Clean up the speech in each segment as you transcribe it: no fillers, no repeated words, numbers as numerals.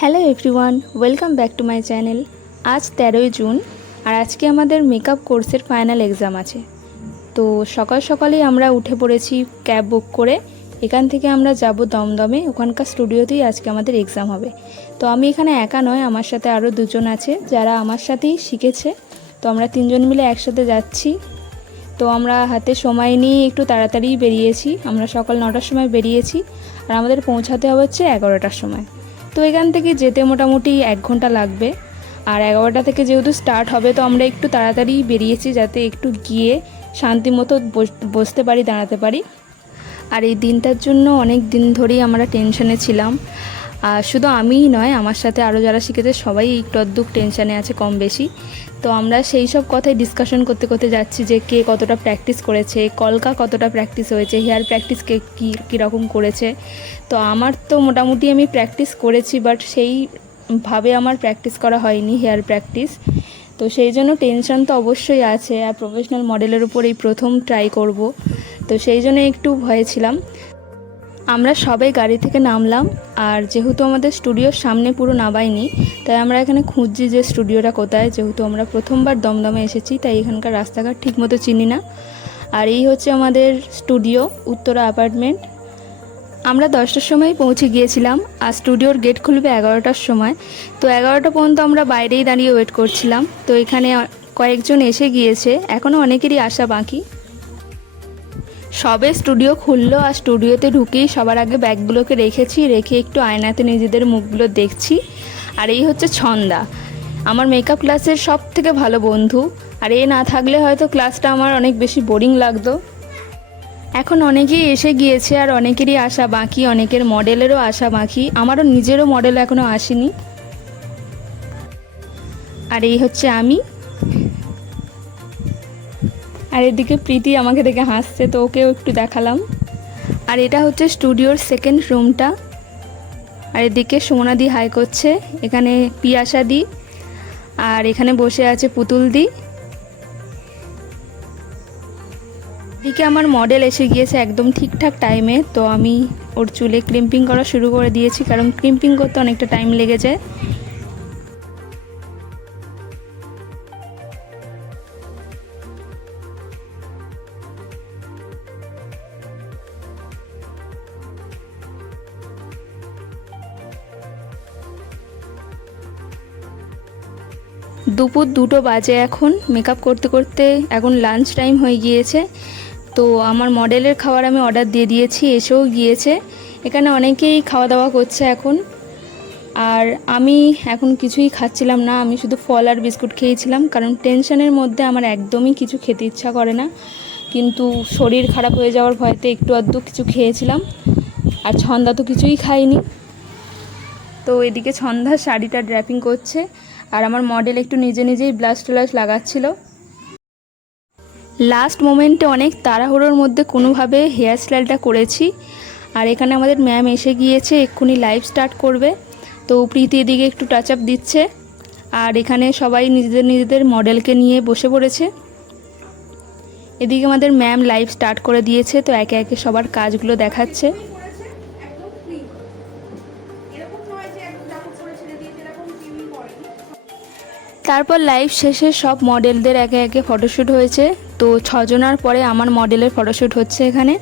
Hello everyone, welcome back to my channel. আজ 13ই June আর আজকে আমাদের মেকআপ কোর্সের ফাইনাল এক্সাম আছে। তো সকাল সকালেই আমরা উঠে পড়েছি ক্যাব বুক করে। এখান থেকে আমরা যাব দমদমে, ওখানকার স্টুডিওতেই আজকে আমাদের এক্সাম হবে। তো আমি এখানে একা নয়, আমার সাথে আরও দুজন আছে যারা আমার সাথেই শিখেছে। তো আমরা তিনজন মিলে একসাথে যাচ্ছি। তো আমরা হাতে সময় নিয়ে একটু তাড়াতাড়ি বেরিয়েছি। আমরা সকাল 9টার সময় বেরিয়েছি আর আমাদের পৌঁছাতে হবে হচ্ছে 11টার সময়। তো এখান থেকে যেতে মোটামুটি 1 ঘন্টা লাগবে। আর 11টা থেকে যেহেতু স্টার্ট হবে, তো আমরা একটু তাড়াতাড়ি বেরিয়েছি যাতে একটু গিয়ে শান্তি মতো বসতে পারি, দাঁড়াতে পারি। আর এই দিনটার জন্য অনেক দিন ধরেই আমরা টেনশনে ছিলাম। আর শুধু আমিই নয়, আমার সাথে আরও যারা শিখেছে সবাই একটু আধটু টেনশানে আছে কম বেশি। তো আমরা সেই সব কথাই ডিসকাশন করতে করতে যাচ্ছি যে কে কতটা প্র্যাকটিস করেছে, কলকা কতটা প্র্যাকটিস হয়েছে, হেয়ার প্র্যাকটিস কে কীরকম করেছে। তো আমার তো মোটামুটি আমি প্র্যাকটিস করেছি, বাট সেইভাবে আমার প্র্যাকটিস করা হয়নি হেয়ার প্র্যাকটিস। তো সেই জন্য টেনশন তো অবশ্যই আছে। আর প্রফেশনাল মডেলের উপর এই প্রথম ট্রাই করব, তো সেই জন্য একটু ভয়ে ছিলাম। আমরা সবাই গাড়ি থেকে নামলাম, আর যেহেতু আমাদের স্টুডিওর সামনে পুরো নামায়নি, তাই আমরা এখানে খুঁজছি যে স্টুডিওটা কোথায়। যেহেতু আমরা প্রথমবার দমদমে এসেছি, তাই এখানকার রাস্তাঘাট ঠিকমতো চিনি না। আর এই হচ্ছে আমাদের স্টুডিও, উত্তরা অ্যাপার্টমেন্ট। আমরা 10টার সময় পৌঁছে গিয়েছিলাম আর স্টুডিওর গেট খুলবে 11টার সময়। তো 11টা পর্যন্ত আমরা বাইরেই দাঁড়িয়ে ওয়েট করছিলাম। তো এখানে কয়েকজন এসে গিয়েছে, এখনও অনেকেরই আসা বাকি। সবে স্টুডিও খুললো আর স্টুডিওতে ঢুকেই সবার আগে ব্যাগগুলোকে রেখে একটু আয়নাতে নিজেদের মুখগুলো দেখছি। আর এই হচ্ছে ছন্দা, আমার মেকআপ ক্লাসের সব থেকে ভালো বন্ধু। আর এ না থাকলে হয়তো ক্লাসটা আমার অনেক বেশি বোরিং লাগতো। এখন অনেকেই এসে গিয়েছে আর অনেকেরই আসা বাকি, অনেকের মডেলেরও আসা বাকি। আমারও নিজেরও মডেল এখনও আসেনি। আর এই হচ্ছে আমি। আর এদিকে প্রীতি আমাকে দেখে হাসছে, তো ওকেও একটু দেখালাম। আর এটা হচ্ছে স্টুডিওর সেকেন্ড রুমটা। আর এদিকে সোমনাদি হাই করছে, এখানে পিয়াসাদি, আর এখানে বসে আছে পুতুলদি। এদিকে আমার মডেল এসে গিয়েছে একদম ঠিকঠাক টাইমে। তো আমি ওর চুলে ক্রিম্পিং করা শুরু করে দিয়েছি, কারণ ক্রিম্পিং করতে অনেকটা টাইম লেগে যায়। দুপুর 2টো বাজে এখন। মেকআপ করতে করতে এখন লাঞ্চ টাইম হয়ে গিয়েছে। তো আমার মডেলের খাবার আমি অর্ডার দিয়ে দিয়েছি, এসেও গিয়েছে। এখানে অনেকেই খাওয়া দাওয়া করছে এখন। আর আমি এখন কিছুই খাচ্ছিলাম না, আমি শুধু ফল আর বিস্কুট খেয়েছিলাম, কারণ টেনশনের মধ্যে আমার একদমই কিছু খেতে ইচ্ছা করে না। কিন্তু শরীর খারাপ হয়ে যাওয়ার ভয়তে একটু আধটু কিছু খেয়েছিলাম। আর ছন্দা তো কিছুই খায়নি। তো এদিকে ছন্দা শাড়িটা ড্র্যাপিং করছে, আর আমার মডেল একটু নিজেই ব্লাশ ট্লাশ লাগাচ্ছিল। লাস্ট মোমেন্টে অনেক তাড়াহুড়োর মধ্যে কোনোভাবে হেয়ার স্টাইলটা করেছি। আর এখানে আমাদের ম্যাম এসে গিয়েছে, এক্ষুনি লাইভ স্টার্ট করবে। তো প্রীতি এদিকে একটু টাচ আপ দিচ্ছে, আর এখানে সবাই নিজেদের মডেলকে নিয়ে বসে পড়েছে। এদিকে আমাদের ম্যাম লাইভ স্টার্ট করে দিয়েছে, তো একে একে সবার কাজগুলো দেখাচ্ছে। তারপর লাইভ শেষে সব মডেলদের একে একে ফটোশ্যুট হয়েছে। তো 6জনের পরে আমার মডেলের ফটোশ্যুট হচ্ছে এখানে।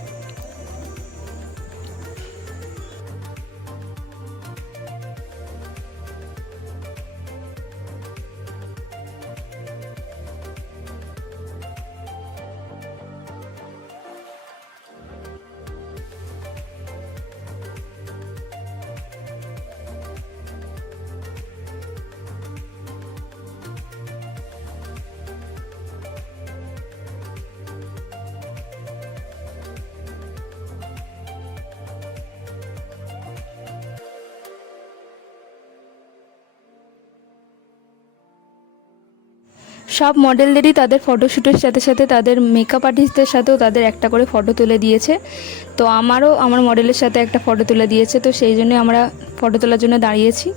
সব মডেলদেরই তাদের ফটোশ্যুটের সাথে সাথে তাদের মেকআপ আর্টিস্টদের সাথেও তাদের একটা করে ফটো তুলে দিয়েছে। তো আমারও আমার মডেলের সাথে একটা ফটো তুলে দিয়েছে, তো সেই জন্য আমরা ফটো তোলার জন্য দাঁড়িয়েছি।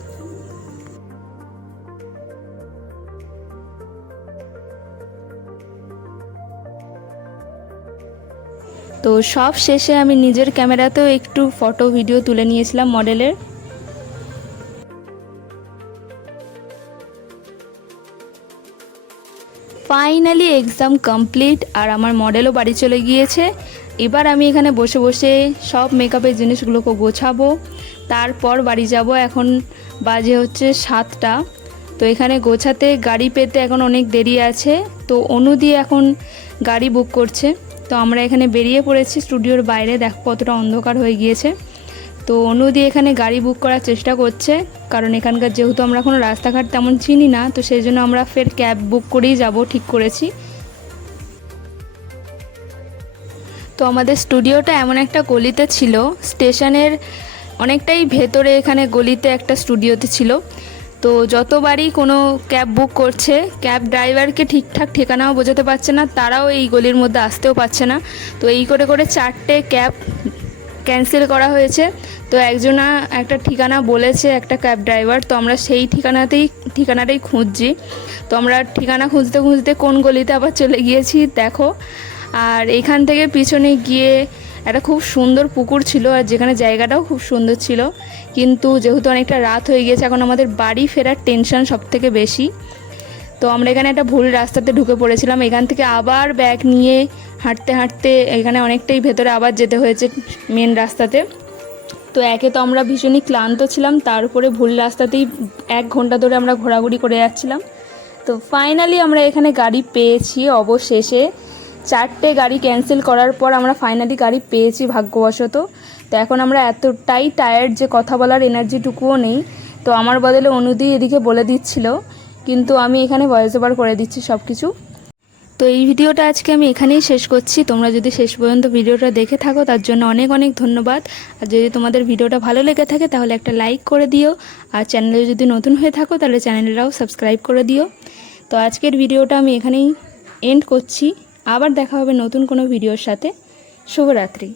তো সব শেষে আমি নিজের ক্যামেরাতেও একটু ফটো ভিডিও তুলে নিয়েছিলাম মডেলের। ফাইনালি এক্সাম কমপ্লিট আর আমার মডেলও বাড়ি চলে গিয়েছে। এবার আমি এখানে বসে বসে সব মেকআপের জিনিসগুলোকে গোছাবো, তারপর বাড়ি যাব। এখন বাজে হচ্ছে 7টা। তো এখানে গোছাতে গাড়ি পেতে এখন অনেক দেরি আছে। তো অনুদি এখন গাড়ি বুক করছে। তো আমরা এখানে বেরিয়ে পড়েছি স্টুডিওর বাইরে, দেখো কতটা অন্ধকার হয়ে গিয়েছে। তো অনুদি এখানে গাড়ি বুক করার চেষ্টা করছে, কারণ এখানকার যেহেতু আমরা কোনো রাস্তাঘাট তেমন চিনি না, তো সেই জন্য আমরা ফের ক্যাব বুক করেই যাব ঠিক করেছি। তো আমাদের স্টুডিওটা এমন একটা গলিতে ছিল, স্টেশনের অনেকটাই ভেতরে এখানে গলিতে একটা স্টুডিওতে ছিল। তো যতবারই কোনো ক্যাব বুক করছে, ক্যাব ড্রাইভারকে ঠিকঠাক ঠিকানাও বোঝাতে পারছে না, তারাও এই গলির মধ্যে আসতেও পারছে না। তো এই করে করে 4টে ক্যাব ক্যান্সেল করা হয়েছে। তো একজনা একটা ঠিকানা বলেছে একটা ক্যাব ড্রাইভার, তো আমরা সেই ঠিকানাটাই খুঁজছি। তো আমরা ঠিকানা খুঁজতে খুঁজতে কোন গলিতে আবার চলে গিয়েছি দেখো। আর এখান থেকে পিছনে গিয়ে একটা খুব সুন্দর পুকুর ছিল, আর যেখানে জায়গাটাও খুব সুন্দর ছিল। কিন্তু যেহেতু অনেকটা রাত হয়ে গিয়েছে, এখন আমাদের বাড়ি ফেরার টেনশন সব থেকে বেশি। তো আমরা এখানে একটা ভুল রাস্তাতে ঢুকে পড়েছিলাম, এখান থেকে আবার ব্যাগ নিয়ে হাঁটতে হাঁটতে এখানে অনেকটাই ভেতরে আবার যেতে হয়েছে মেন রাস্তাতে। তো একে তো আমরা ভীষণই ক্লান্ত ছিলাম, তার উপরে ভুল রাস্তাতেই 1 ঘন্টা ধরে আমরা ঘোরাঘুরি করে যাচ্ছিলাম। তো ফাইনালি আমরা এখানে গাড়ি পেয়েছি অবশেষে। 4টে গাড়ি ক্যান্সেল করার পর আমরা ফাইনালি গাড়ি পেয়েছি ভাগ্যবশত। তো এখন আমরা এতটাই টায়ার্ড যে কথা বলার এনার্জিটুকুও নেই। তো আমার বদলে অনুদি এদিকে বলে দিচ্ছিল, কিন্তু আমি এখানে ভয়েস ওভার করে দিচ্ছি সব কিছু। তো এই ভিডিওটা আজকে আমি এখানেই শেষ করছি। তোমরা যদি শেষ পর্যন্ত ভিডিওটা দেখে থাকো তার জন্য অনেক অনেক ধন্যবাদ। আর যদি তোমাদের ভিডিওটা ভালো লেগে থাকে তাহলে একটা লাইক করে দিও, আর চ্যানেলে যদি নতুন হয়ে থাকো তাহলে চ্যানেলটাও সাবস্ক্রাইব করে দিও। তো আজকের ভিডিওটা আমি এখানেই এন্ড করছি। আবার দেখা হবে নতুন কোনো ভিডিওর সাথে। শুভরাত্রি।